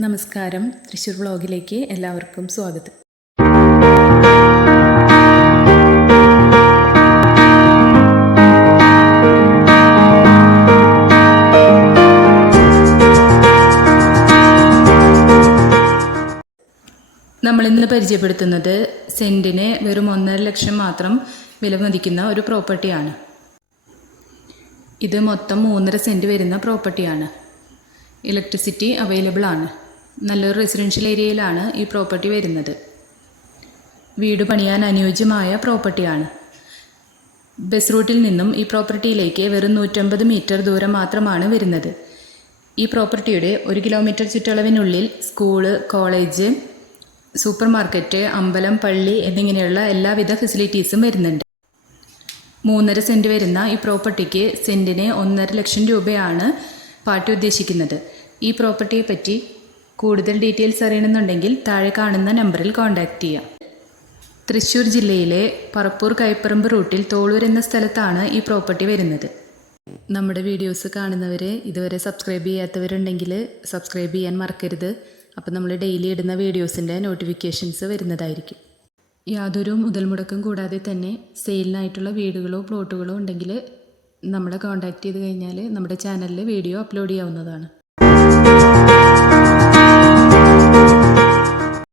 നമസ്കാരം. തൃശ്ശൂർ വ്ളോഗിലേക്ക് എല്ലാവർക്കും സ്വാഗതം. നമ്മളിന്ന് പരിചയപ്പെടുത്തുന്നത് സെന്റിന് വെറും ഒന്നര ലക്ഷം മാത്രം വില മതിക്കുന്ന ഒരു പ്രോപ്പർട്ടിയാണ്. ഇത് മൊത്തം മൂന്നര സെന്റ് വരുന്ന പ്രോപ്പർട്ടിയാണ്. ഇലക്ട്രിസിറ്റി അവൈലബിൾ ആണ്. നല്ലൊരു റെസിഡൻഷ്യൽ ഏരിയയിലാണ് ഈ പ്രോപ്പർട്ടി വരുന്നത്. വീട് പണിയാൻ അനുയോജ്യമായ പ്രോപ്പർട്ടിയാണ് ബസ് റൂട്ടിൽ നിന്നും ഈ പ്രോപ്പർട്ടിയിലേക്ക് വെറും നൂറ്റമ്പത് മീറ്റർ ദൂരം മാത്രമാണ് വരുന്നത്. ഈ പ്രോപ്പർട്ടിയുടെ ഒരു കിലോമീറ്റർ ചുറ്റളവിനുള്ളിൽ സ്കൂൾ കോളേജ് സൂപ്പർ മാർക്കറ്റ് അമ്പലം പള്ളി എന്നിങ്ങനെയുള്ള എല്ലാവിധ ഫെസിലിറ്റീസും വരുന്നുണ്ട്. മൂന്നര സെന്റ് വരുന്ന ഈ പ്രോപ്പർട്ടിക്ക് സെന്റിന് ഒന്നര ലക്ഷം രൂപയാണ് പാർട്ടി ഉദ്ദേശിക്കുന്നത്. ഈ പ്രോപ്പർട്ടിയെ പറ്റി കൂടുതൽ ഡീറ്റെയിൽസ് അറിയണമെന്നുണ്ടെങ്കിൽ താഴെ കാണുന്ന നമ്പറിൽ കോൺടാക്റ്റ് ചെയ്യാം. തൃശ്ശൂർ ജില്ലയിലെ പറപ്പൂർ കൈപ്പറമ്പ് റൂട്ടിൽ തോളൂർ എന്ന സ്ഥലത്താണ് ഈ പ്രോപ്പർട്ടി വരുന്നത്. നമ്മുടെ വീഡിയോസ് കാണുന്നവർ ഇതുവരെ സബ്സ്ക്രൈബ് ചെയ്യാത്തവരുണ്ടെങ്കിൽ സബ്സ്ക്രൈബ് ചെയ്യാൻ മറക്കരുത്. അപ്പോൾ നമ്മൾ ഡെയിലി ഇടുന്ന വീഡിയോസിന്റെ നോട്ടിഫിക്കേഷൻസ് വരുന്നതായിരിക്കും. യാതൊരു മുതൽ മുടക്കം കൂടാതെ തന്നെ സെയിലിനായിട്ടുള്ള വീടുകളോ പ്ലോട്ടുകളോ ഉണ്ടെങ്കിൽ നമ്മളെ കോൺടാക്റ്റ് ചെയ്ത് കഴിഞ്ഞാൽ നമ്മുടെ ചാനലിൽ വീഡിയോ അപ്ലോഡ് ചെയ്യാവുന്നതാണ്.